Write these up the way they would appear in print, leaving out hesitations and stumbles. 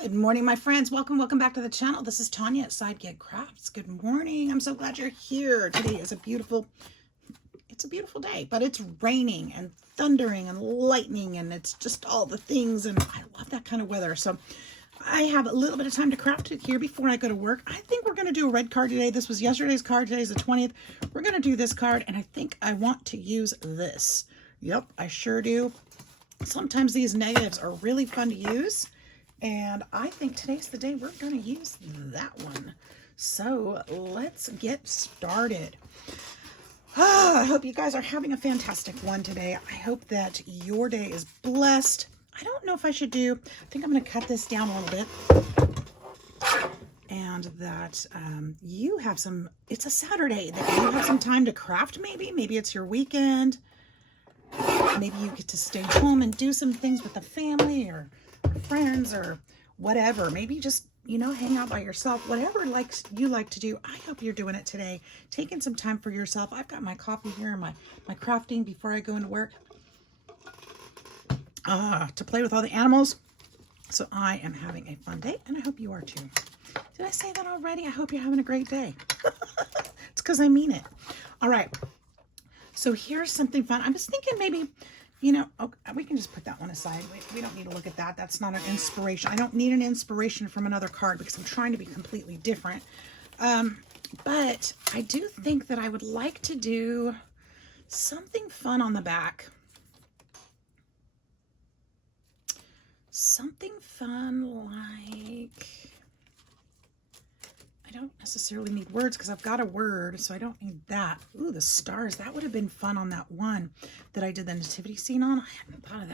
Good morning, my friends. Welcome back to the channel. This is Tanya at Sidegigcrafts. Good morning. I'm so glad you're here. Today is it's a beautiful day, but it's raining and thundering and lightning, and it's just all the things, and I love that kind of weather. So I have a little bit of time to craft it here before I go to work. I think we're going to do a red card today. This was yesterday's card. Today's the 20th. We're going to do this card, and I think I want to use this. Yep, I sure do. Sometimes these negatives are really fun to use. And I think today's the day we're going to use that one. So let's get started. I hope you guys are having a fantastic one today. I hope that your day is blessed. I don't know if I should I think I'm going to cut this down a little bit. And that you have it's a Saturday, that you have some time to craft maybe. Maybe it's your weekend. Maybe you get to stay home and do some things with the family or friends or whatever. Maybe just, hang out by yourself. Whatever you like to do. I hope you're doing it today. Taking some time for yourself. I've got my coffee here and my crafting before I go into work. To play with all the animals. So I am having a fun day, and I hope you are too. Did I say that already? I hope you're having a great day. It's because I mean it. All right. So here's something fun. I was thinking maybe, we can just put that one aside. We don't need to look at that. That's not an inspiration. I don't need an inspiration from another card because I'm trying to be completely different. But I do think that I would like to do something fun on the back. Something fun like... I don't necessarily need words because I've got a word, so I don't need that. Ooh, the stars. That would have been fun on that one that I did the nativity scene on. I hadn't thought of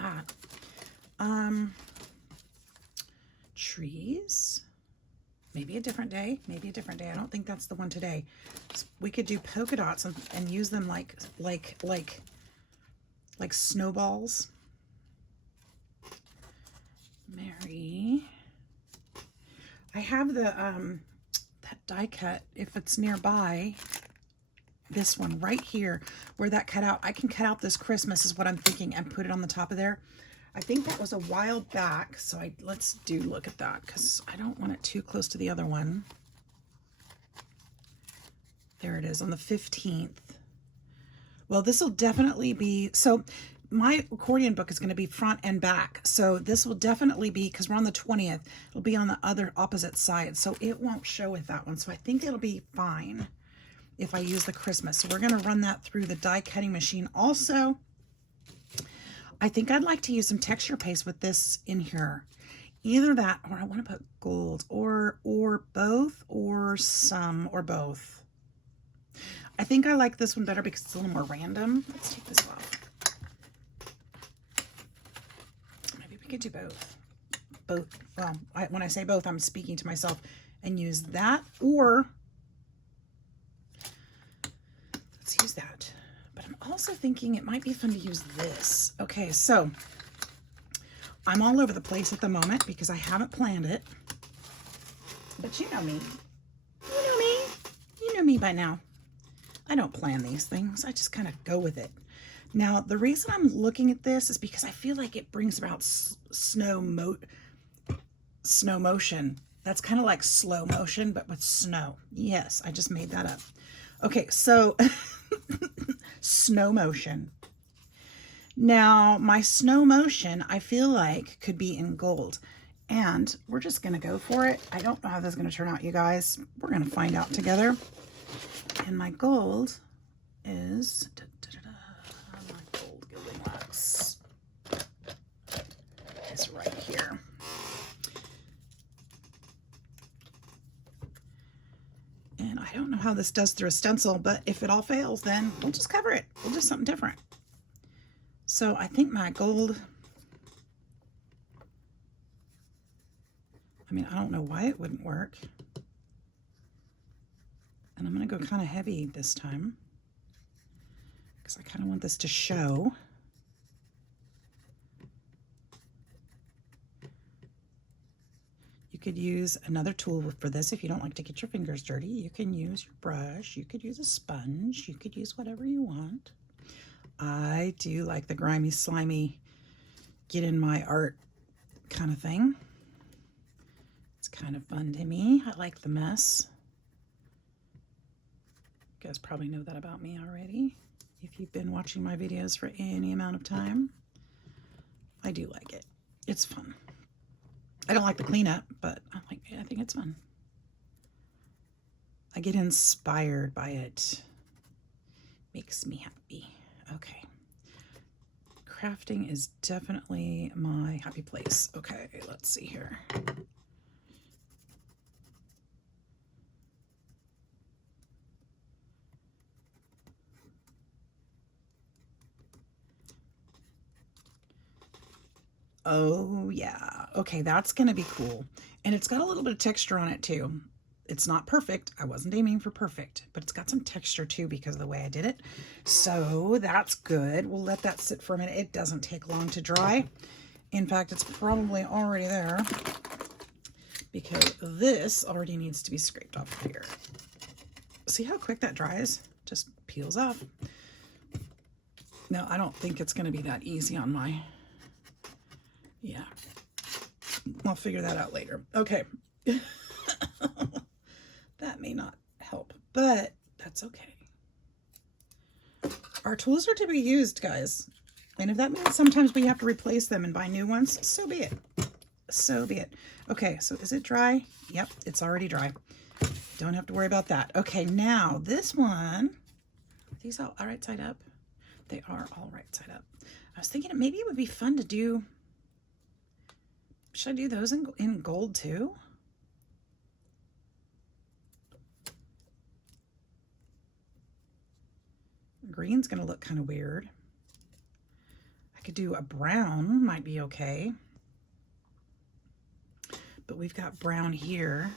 that. Trees. Maybe a different day. Maybe a different day. I don't think that's the one today. So we could do polka dots and use them like snowballs. Mary. I have the that die cut, if it's nearby, this one right here where that cut out, I can cut out this Christmas is what I'm thinking and put it on the top of there. I think that was a while back, so let's look at that because I don't want it too close to the other one. There it is on the 15th. Well, this will definitely be, so my accordion book is going to be front and back. So this will definitely be, because we're on the 20th, it'll be on the other opposite side. So it won't show with that one. So I think it'll be fine if I use the Christmas. So we're going to run that through the die cutting machine. Also, I think I'd like to use some texture paste with this in here. Either that, or I want to put gold, or both, or some, or both. I think I like this one better because it's a little more random. Let's take this off. We could do both. Well, when I say both, I'm speaking to myself, and use that, or let's use that. But I'm also thinking it might be fun to use this. Okay, so I'm all over the place at the moment because I haven't planned it. But you know me. You know me. You know me by now. I don't plan these things. I just kind of go with it. Now, the reason I'm looking at this is because I feel like it brings about snow motion. That's kind of like slow motion, but with snow. Yes, I just made that up. Okay, so snow motion. Now, my snow motion, I feel like could be in gold. And we're just going to go for it. I don't know how this is going to turn out, you guys. We're going to find out together. And my gold is... is right here. And I don't know how this does through a stencil, but if it all fails, then we'll just cover it. We'll do something different. So I think my gold, I don't know why it wouldn't work. And I'm going to go kind of heavy this time because I kind of want this to show. You could use another tool for this if you don't like to get your fingers dirty. You can use your brush. You could use a sponge. You could use whatever you want. I do like the grimy, slimy, get in my art kind of thing. kind of fun to me. I like the mess. You guys probably know that about me already. If you've been watching my videos for any amount of time, I do like it. It's fun. I don't like the cleanup, but I think it's fun. I get inspired by it. Makes me happy. Okay. Crafting is definitely my happy place. Okay, let's see here. Oh yeah. Okay, that's gonna be cool. And it's got a little bit of texture on it too. It's not perfect. I wasn't aiming for perfect, but it's got some texture too because of the way I did it. So that's good. We'll let that sit for a minute. It doesn't take long to dry. In fact, it's probably already there because this already needs to be scraped off here. See how quick that dries? Just peels off. No, I don't think it's going to be that easy on my... Yeah. I'll figure that out later. Okay. That may not help, but that's okay. Our tools are to be used, guys. And if that means sometimes we have to replace them and buy new ones, so be it. So be it. Okay, so is it dry? Yep, it's already dry. Don't have to worry about that. Okay, now this one, are these all right side up? They are all right side up. I was thinking maybe it would be fun to do, should I do those in gold too? Green's gonna look kind of weird. I could do a brown, might be okay. But we've got brown here.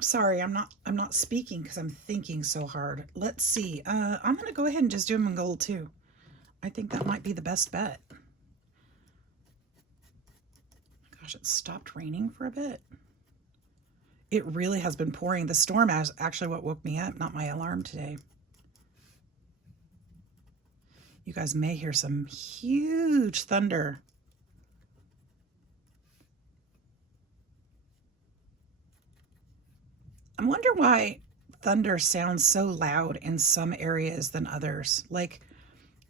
Sorry, I'm not speaking because I'm thinking so hard. Let's see. I'm gonna go ahead and just do them in gold too. I think that might be the best bet. Gosh, it stopped raining for a bit. It really has been pouring. The storm is actually what woke me up, not my alarm today. You guys may hear some huge thunder. I wonder why thunder sounds so loud in some areas than others. Like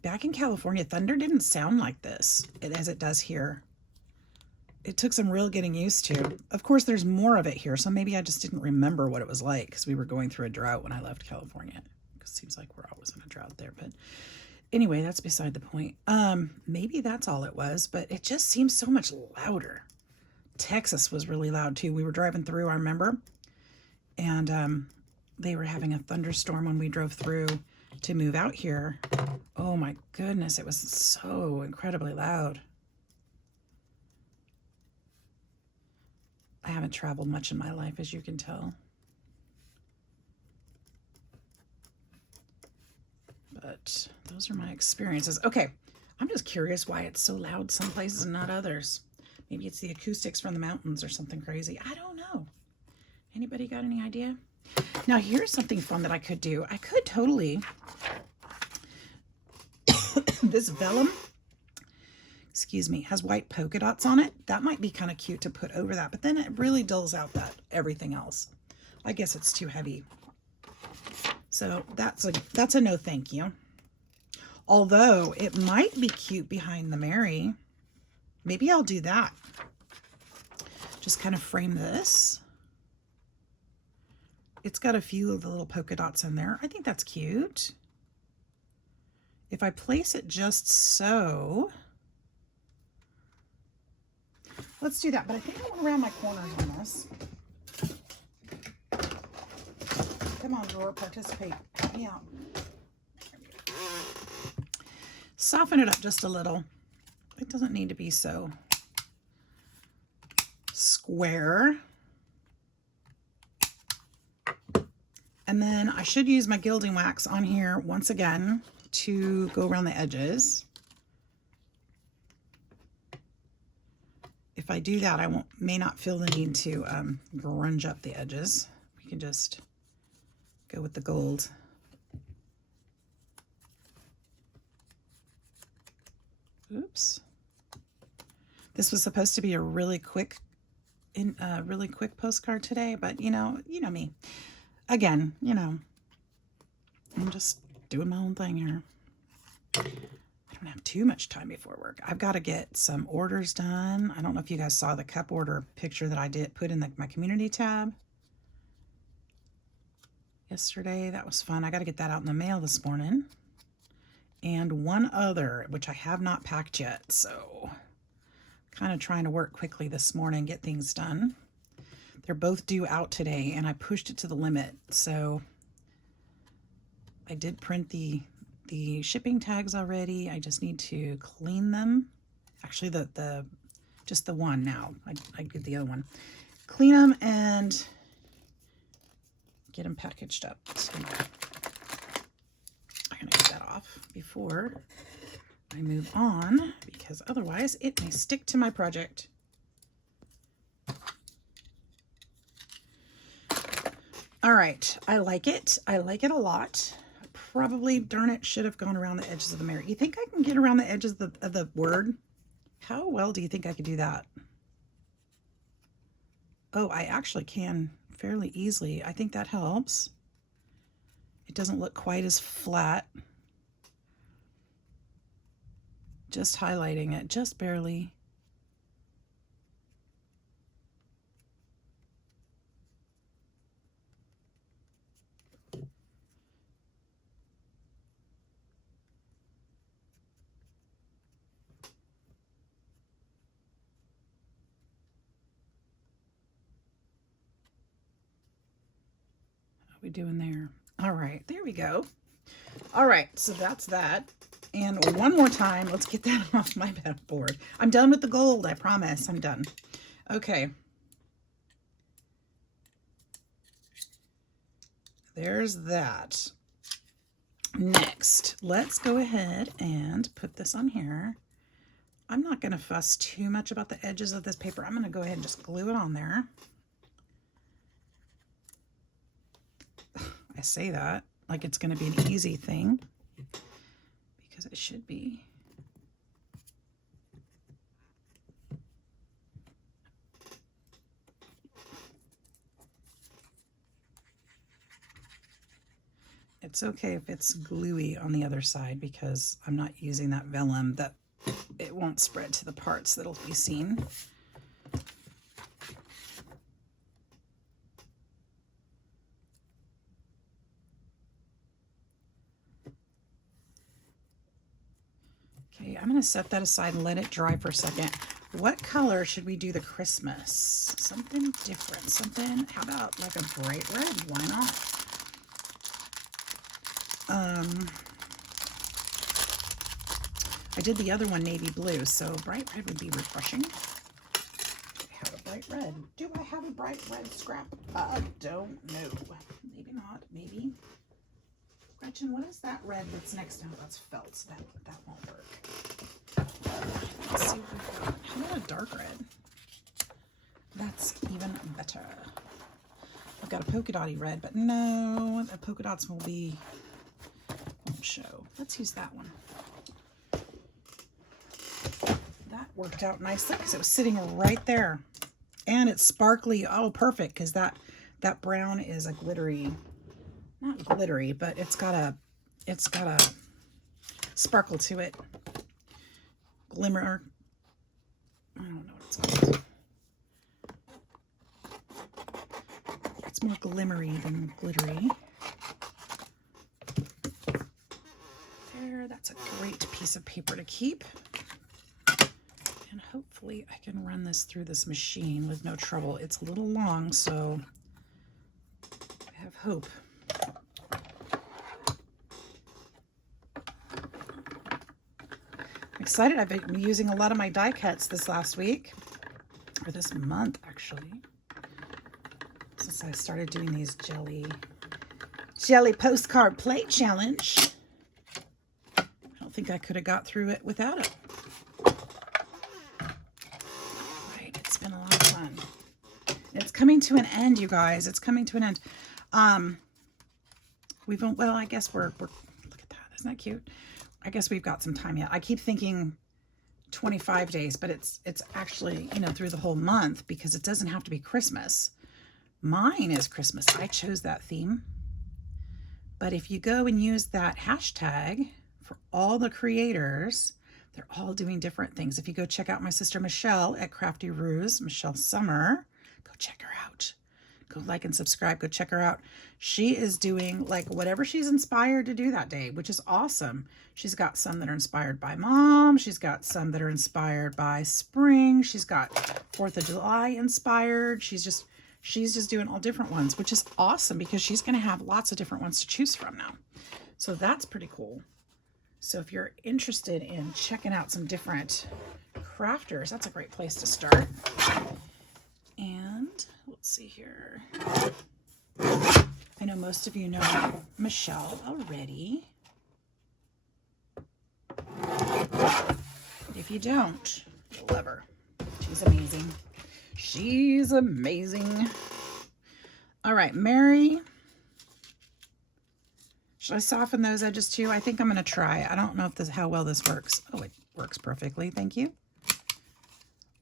back in California, thunder didn't sound like this as it does here. It took some real getting used to. Of course, there's more of it here, so maybe I just didn't remember what it was like because we were going through a drought when I left California. It seems like we're always in a drought there, but anyway, that's beside the point. Maybe that's all it was, but it just seems so much louder. Texas was really loud too. We were driving through, I remember, and they were having a thunderstorm when we drove through to move out here. Oh my goodness, it was so incredibly loud. I haven't traveled much in my life, as you can tell. But those are my experiences. Okay, I'm just curious why it's so loud some places and not others. Maybe it's the acoustics from the mountains or something crazy. I don't know. Anybody got any idea? Now, here's something fun that I could do. I could totally... This vellum, excuse me, has white polka dots on it. That might be kind of cute to put over that, but then it really dulls out that everything else. I guess it's too heavy. So that's a no thank you. Although it might be cute behind the Mary. Maybe I'll do that. Just kind of frame this. It's got a few of the little polka dots in there. I think that's cute. If I place it just so, let's do that. But I think I want around my corners on this. Come on, drawer, participate. Help me out. Soften it up just a little. It doesn't need to be so square. And then I should use my gilding wax on here once again to go around the edges. If I do that, I may not feel the need to grunge up the edges. We can just Go with the gold. Oops. This was supposed to be a really quick postcard today, but you know me. Again, you know, I'm just doing my own thing here. I don't have too much time before work. I've got to get some orders done. I don't know if you guys saw the cup order picture that I did put in my community tab yesterday. That was fun. I got to get that out in the mail this morning. And one other, which I have not packed yet, so kind of trying to work quickly this morning, get things done. They're both due out today, and I pushed it to the limit. So I did print the shipping tags already. I just need to clean them. Actually, just the one now. I did the other one. Clean them and get them packaged up. So I'm gonna get that off before I move on, because otherwise it may stick to my project. All right, I like it. I like it a lot. Probably, darn it, should have gone around the edges of the mirror. You think I can get around the edges of the word? How well do you think I could do that? Oh, I actually can fairly easily. I think that helps. It doesn't look quite as flat. Just highlighting it, just barely. We doing there? All right, there we go. All right, so that's that. And one more time, let's get that off my board. I'm done with the gold, I promise. I'm done. Okay. There's that. Next, let's go ahead and put this on here. I'm not going to fuss too much about the edges of this paper. I'm going to go ahead and just glue it on there. I say that like it's going to be an easy thing, because it should be. It's okay if it's gluey on the other side, because I'm not using that vellum, that it won't spread to the parts that'll be seen. Okay, I'm going to set that aside and let it dry for a second. What color should we do the Christmas? Something different. Something, how about like a bright red? Why not? I did the other one navy blue, so bright red would be refreshing. I have a bright red. Do I have a bright red scrap? Don't know. Maybe not. Maybe. Gretchen, what is that red that's next to it? That's felt. That won't work. Let's see what we've got. How about a dark red? That's even better. I've got a polka dotty red, but no, the polka dots won't show. Let's use that one. That worked out nicely because it was sitting right there. And it's sparkly. Oh, perfect, because that brown is a glittery, not glittery, but it's got a sparkle to it. Glimmer. I don't know what it's called. It's more glimmery than glittery. There, that's a great piece of paper to keep. And hopefully I can run this through this machine with no trouble. It's a little long, so I have hope. I'm excited. I've been using a lot of my die cuts this last week, or this month actually, since I started doing these jelly postcard plate challenge. I don't think I could have got through it without it. Right, it's been a lot of fun. It's coming to an end, you guys. It's coming to an end. well, I guess we're, look at that. Isn't that cute? I guess we've got some time yet. I keep thinking 25 days, but it's actually, you know, through the whole month because it doesn't have to be Christmas. Mine is Christmas. I chose that theme. But if you go and use that hashtag for all the creators, they're all doing different things. If you go check out my sister Michelle at Crafty Ruse, Michelle Summer, go check her out. Go like and subscribe. Go check her out. She is doing like whatever she's inspired to do that day, which is awesome. She's got some that are inspired by mom. She's got some that are inspired by spring. She's got 4th of July inspired. She's just doing all different ones, which is awesome because she's going to have lots of different ones to choose from now. So that's pretty cool. So if you're interested in checking out some different crafters, that's a great place to start. And let's see here. I know most of you know Michelle already. If you don't, you'll love her. She's amazing. She's amazing. All right, Mary. Should I soften those edges too? I think I'm going to try. I don't know if how well this works. Oh, it works perfectly. Thank you.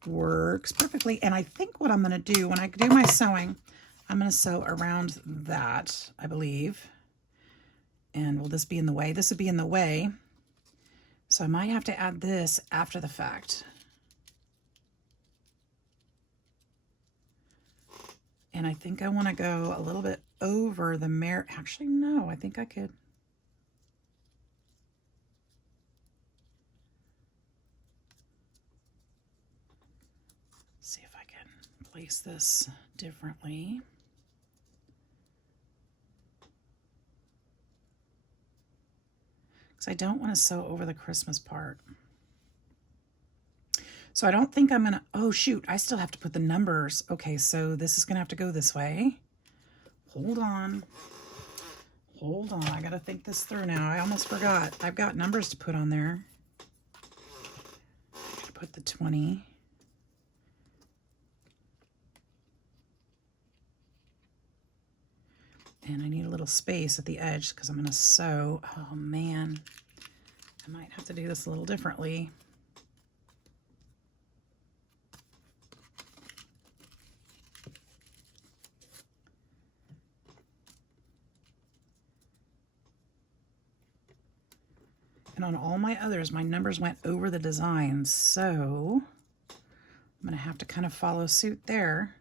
Works perfectly. And I think what I'm going to do when I do my sewing, I'm going to sew around that, I believe. And will this be in the way? This would be in the way. So I might have to add this after the fact. And I think I want to go a little bit over the mirror. Actually, no, I think I could. See if I can place this differently. Because I don't want to sew over the Christmas part. So I don't think I'm going to, oh shoot, I still have to put the numbers. Okay, so this is going to have to go this way. Hold on. Hold on, I got to think this through now. I almost forgot. I've got numbers to put on there. I gotta put the 20. And I need a little space at the edge because I'm going to sew. Oh man, I might have to do this a little differently. And on all my others, my numbers went over the design, so I'm going to have to kind of follow suit there.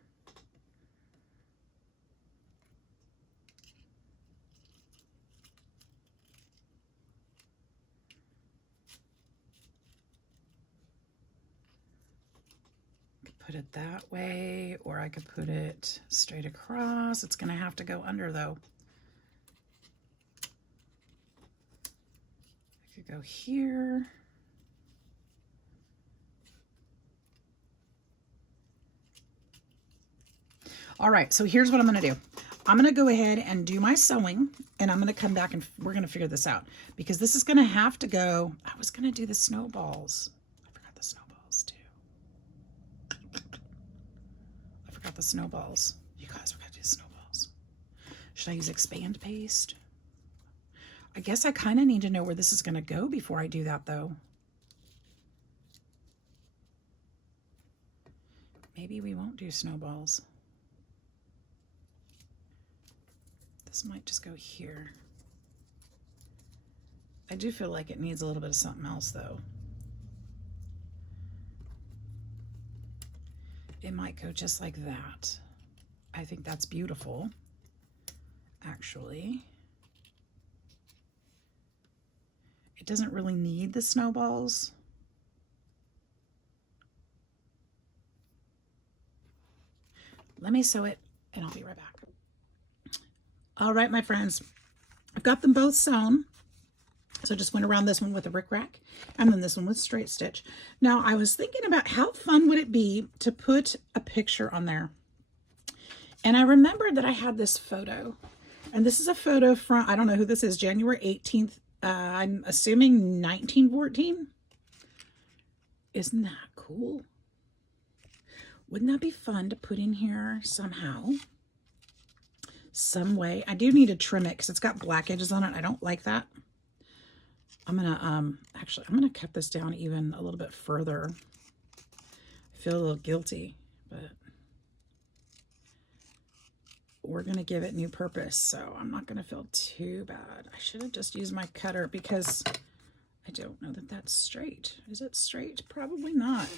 Put it that way, or I could put it straight across. It's going to have to go under though. I could go here. All right, so here's what I'm going to do. I'm going to go ahead and do my sewing, and I'm going to come back and we're going to figure this out because this is going to have to go. I was going to do the snowballs. I forgot the snowballs too. I forgot the snowballs. You guys, we're going to do snowballs. Should I use expand paste? I guess I kind of need to know where this is going to go before I do that though. Maybe we won't do snowballs. This might just go here. I do feel like it needs a little bit of something else though. It might go just like that. I think that's beautiful, actually. It doesn't really need the snowballs. Let me sew it and I'll be right back. All right, my friends, I've got them both sewn. So I just went around this one with a rickrack and then this one with straight stitch. Now I was thinking about how fun would it be to put a picture on there. And I remembered that I had this photo, and this is a photo from, I don't know who this is, January 18th. I'm assuming 1914. Isn't that cool? Wouldn't that be fun to put in here somehow? some way. I do need to trim it because it's got black edges on it. I don't like that. I'm gonna actually I'm gonna cut this down even a little bit further. I feel a little guilty, but we're gonna give it new purpose, so I'm not gonna feel too bad. I should have just used my cutter because I don't know that that's straight. Is it straight? Probably not.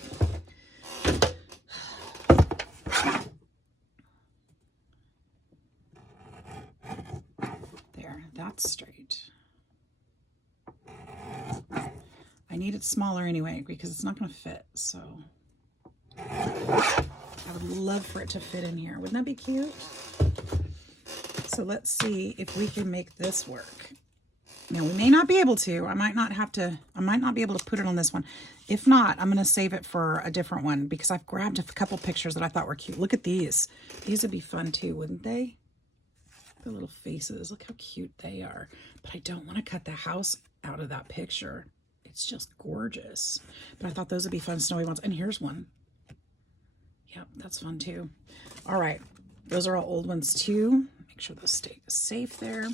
There, that's straight. I need it smaller anyway because it's not going to fit, so I would love for it to fit in here. Wouldn't that be cute? So let's see if we can make this work. Now, we may not be able to. I might not be able to put it on this one. If not, I'm going to save it for a different one because I've grabbed a couple pictures that I thought were cute. Look at these. These would be fun too, wouldn't they? The little faces. Look how cute they are. But I don't want to cut the house out of that picture. It's just gorgeous. But I thought those would be fun snowy ones. And here's one. Yep, that's fun too. All right. Those are all old ones too. Make sure those stay safe there.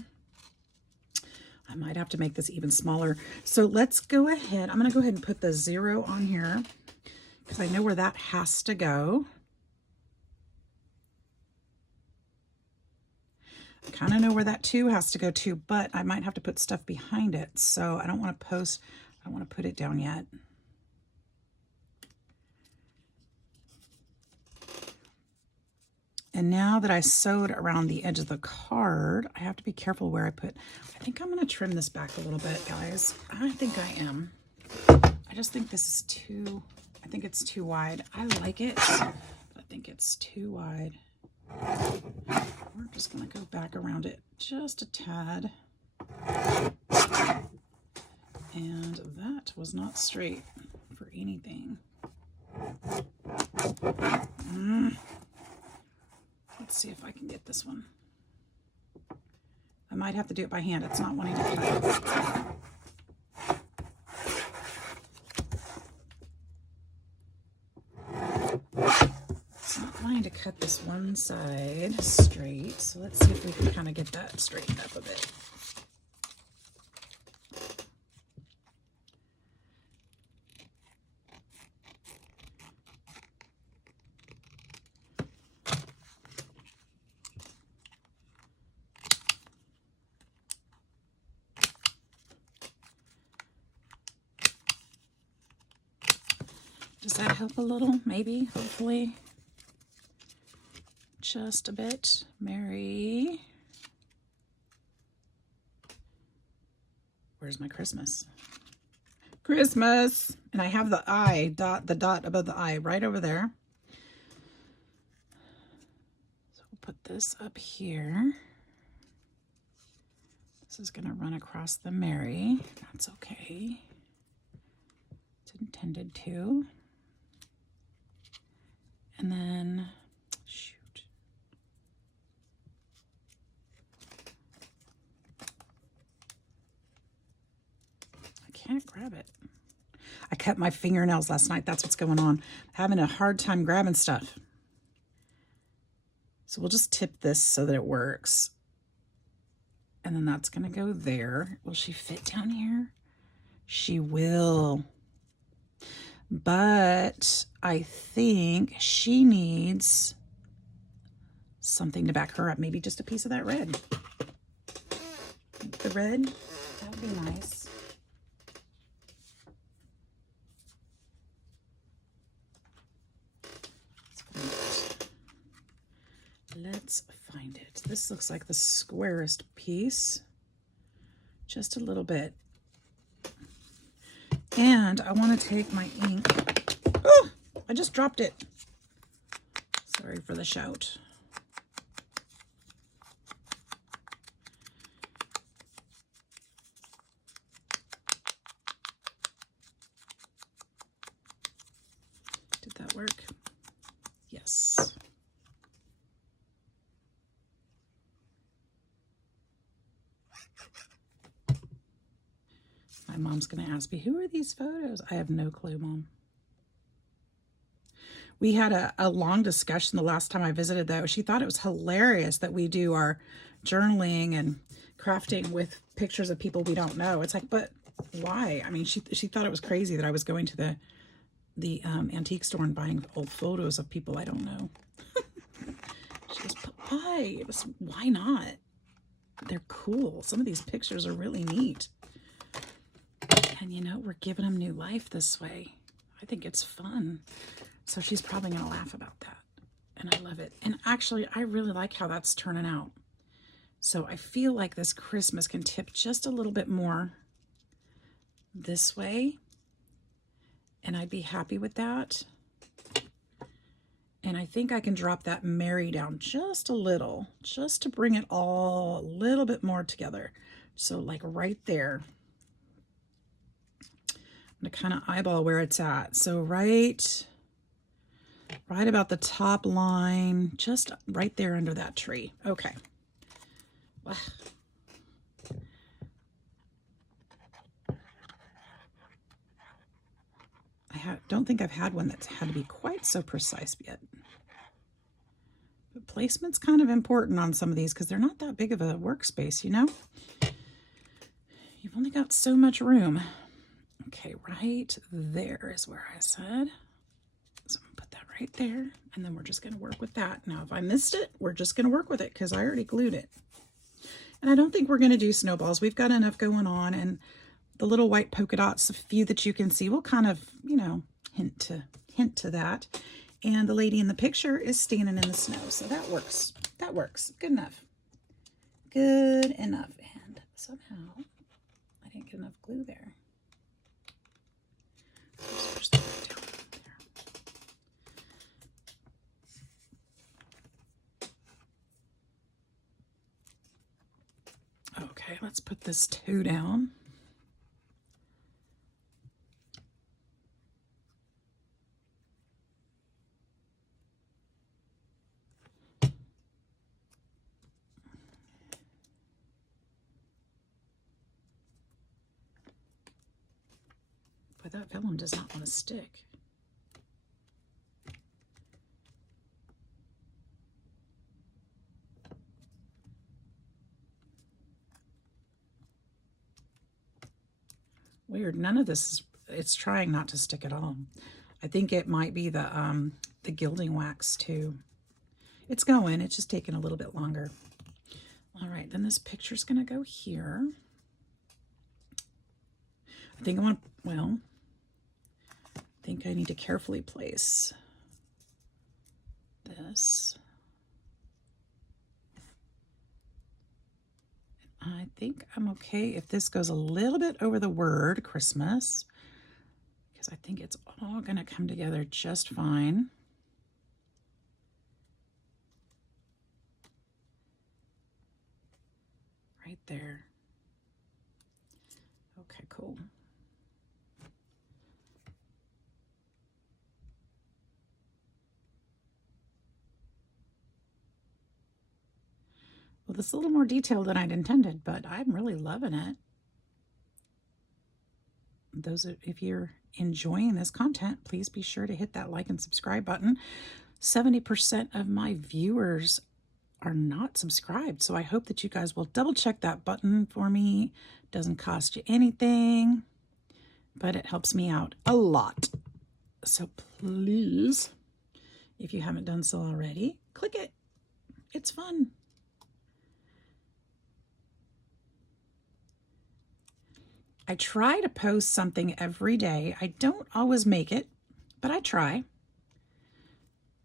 I might have to make this even smaller. So let's go ahead. I'm going to go ahead and put the 0 on here because I know where that has to go. I kind of know where that 2 has to go too, but I might have to put stuff behind it. So I don't want to put it down yet. And now that I sewed around the edge of the card, I have to be careful where I put. I think I'm going to trim this back a little bit, guys. I think I am. I just think this is too, I think it's too wide. I like it, but I think it's too wide. We're just going to go back around it just a tad. And that was not straight for anything. Let's see if I can get this one. I might have to do it by hand. It's not wanting to cut. It's not wanting to cut this one side straight. So let's see if we can kind of get that straightened up a bit. Does that help a little? Maybe, hopefully. Just a bit. Merry. Where's my Christmas? Christmas! And I have the eye, the dot above the eye right over there. So we'll put this up here. This is going to run across the Merry. That's okay. It's intended to. And then, shoot. I can't grab it. I cut my fingernails last night. That's what's going on. Having a hard time grabbing stuff. So we'll just tip this so that it works. And then that's going to go there. Will she fit down here? She will. But I think she needs something to back her up. Maybe just a piece of that red. The red, that would be nice. Let's find it. This looks like the squarest piece. Just a little bit. And I want to take my ink. Oh, I just dropped it. Sorry for the shout. Did that work? Yes. Mom's going to ask me, who are these photos? I have no clue, Mom. We had a long discussion the last time I visited, though. She thought it was hilarious that we do our journaling and crafting with pictures of people we don't know. It's like, but why? I mean, she thought it was crazy that I was going to the antique store and buying old photos of people I don't know. She goes, but why? It was, why not? They're cool. Some of these pictures are really neat. And you know, we're giving them new life this way. I think it's fun. So she's probably going to laugh about that. And I love it. And actually, I really like how that's turning out. So I feel like this Christmas can tip just a little bit more this way. And I'd be happy with that. And I think I can drop that Mary down just a little, just to bring it all a little bit more together. So like right there. I'm going to kind of eyeball where it's at. So right about the top line, just right there under that tree. Okay. Don't think I've had one that's had to be quite so precise yet. But placement's kind of important on some of these because they're not that big of a workspace, you know? You've only got so much room. Okay, right there is where I said. So I'm going to put that right there, and then we're just going to work with that. Now, if I missed it, we're just going to work with it because I already glued it. And I don't think we're going to do snowballs. We've got enough going on, and the little white polka dots, a few that you can see, will kind of, you know, hint to that. And the lady in the picture is standing in the snow, so that works. That works. Good enough. Good enough. And somehow I didn't get enough glue there. Let's push that down there. Okay, let's put this toe down. But that vellum does not want to stick. Weird. None of this is, it's trying not to stick at all. I think it might be the gilding wax too. It's going, it's just taking a little bit longer. All right, then this picture's gonna go here. I think I want, well, I think I need to carefully place this. I think I'm okay if this goes a little bit over the word Christmas, because I think it's all going to come together just fine. Right there. Okay, cool. Well, this is a little more detailed than I'd intended, but I'm really loving it. If you're enjoying this content, please be sure to hit that like and subscribe button. 70% of my viewers are not subscribed, so I hope that you guys will double check that button for me. It doesn't cost you anything, but it helps me out a lot. So please, if you haven't done so already, click it. It's fun. I try to post something every day. I don't always make it, but I try.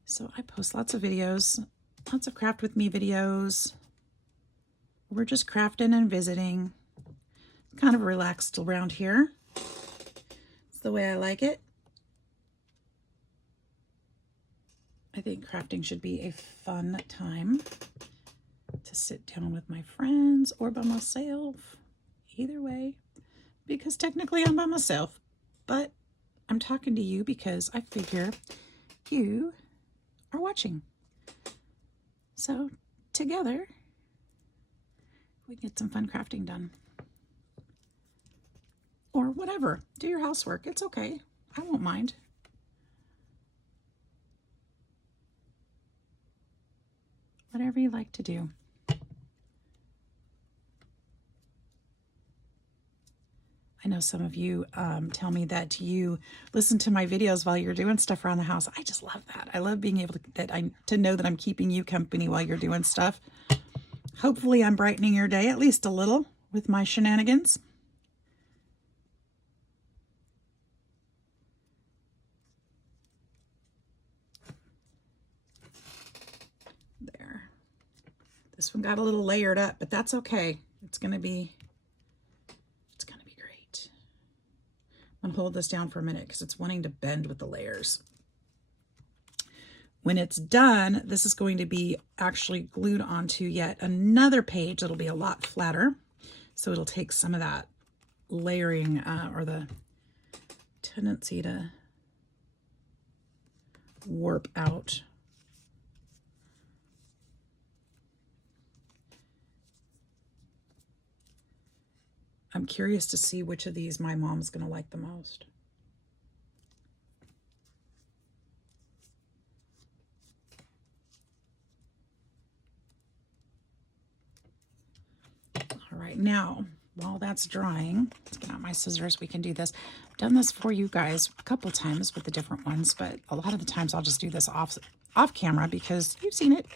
So I post lots of videos, lots of craft with me videos. We're just crafting and visiting. Kind of relaxed around here. It's the way I like it. I think crafting should be a fun time to sit down with my friends or by myself. Either way. Because technically I'm by myself, but I'm talking to you because I figure you are watching. So together, we can get some fun crafting done. Or whatever, do your housework. It's okay. I won't mind. Whatever you like to do. I know some of you tell me that you listen to my videos while you're doing stuff around the house. I just love that. I love being able to know that I'm keeping you company while you're doing stuff. Hopefully I'm brightening your day at least a little with my shenanigans. There. This one got a little layered up, but that's okay. It's gonna be great. I'm gonna hold this down for a minute because it's wanting to bend with the layers. When it's done, this is going to be actually glued onto yet another page that'll be a lot flatter. So it'll take some of that layering or the tendency to warp out. I'm curious to see which of these my mom's going to like the most. All right, now, while that's drying, let's get out my scissors. We can do this. I've done this for you guys a couple times with the different ones, but a lot of the times I'll just do this off camera because you've seen it,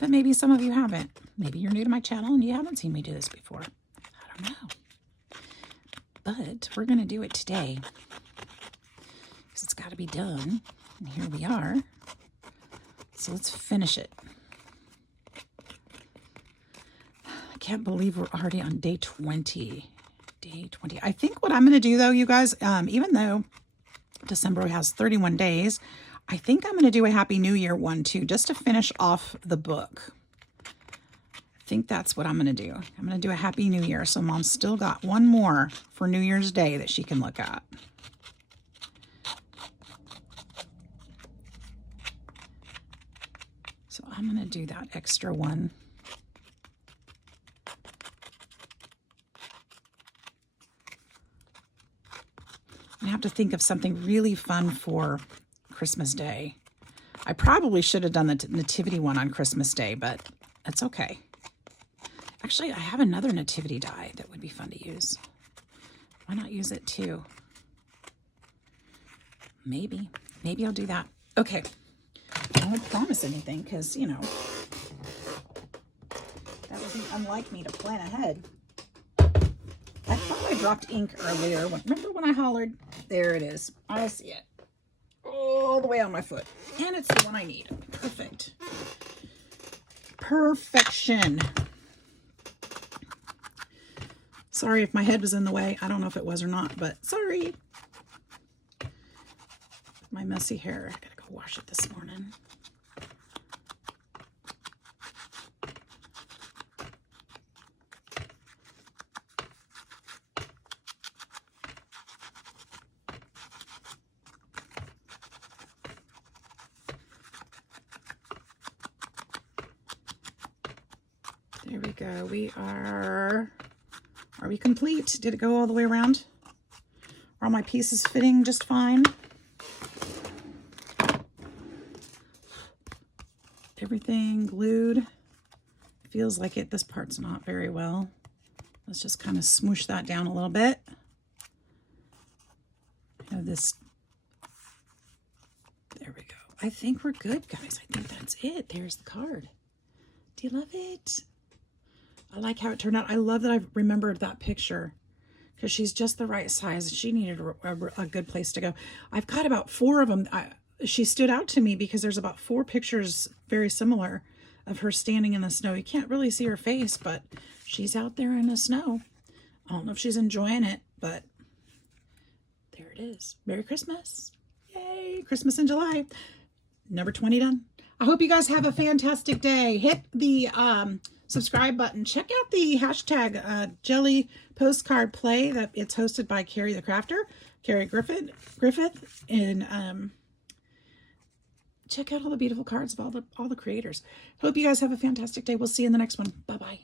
but maybe some of you haven't. Maybe you're new to my channel and you haven't seen me do this before. I don't know. But we're going to do it today because it's got to be done. And here we are. So let's finish it. I can't believe we're already on day 20. Day 20. I think what I'm going to do though, you guys, even though December has 31 days, I think I'm going to do a Happy New Year one too, just to finish off the book. I think that's what I'm going to do. I'm going to do a Happy New Year. So Mom's still got one more for New Year's Day that she can look at. So I'm going to do that extra one. I have to think of something really fun for Christmas Day. I probably should have done the nativity one on Christmas Day, but it's okay. Actually, I have another nativity die that would be fun to use. Why not use it too? Maybe I'll do that. Okay. I won't promise anything because, you know, that wasn't unlike me to plan ahead. I thought I dropped ink earlier. Remember when I hollered? There it is. I see it. All the way on my foot. And it's the one I need. Perfect. Perfection. Sorry if my head was in the way. I don't know if it was or not, but sorry. My messy hair. I gotta go wash it this morning. There we go. Are we complete? Did it go all the way around? Are all my pieces fitting just fine? Everything glued. Feels like it. This part's not very well. Let's just kind of smoosh that down a little bit. I know this. There we go. I think we're good, guys. I think that's it. There's the card. Do you love it? I like how it turned out. I love that I remembered that picture because she's just the right size. She needed a good place to go. I've got about 4 of them. She stood out to me because there's about 4 pictures very similar of her standing in the snow. You can't really see her face, but she's out there in the snow. I don't know if she's enjoying it, but there it is. Merry Christmas. Yay, Christmas in July. Number 20 done. I hope you guys have a fantastic day. Hit the subscribe button. Check out the hashtag Jelly Postcard Play. That it's hosted by Carrie the Crafter, Carrie Griffith, and check out all the beautiful cards of all the creators. Hope you guys have a fantastic day. We'll see you in the next one. Bye bye.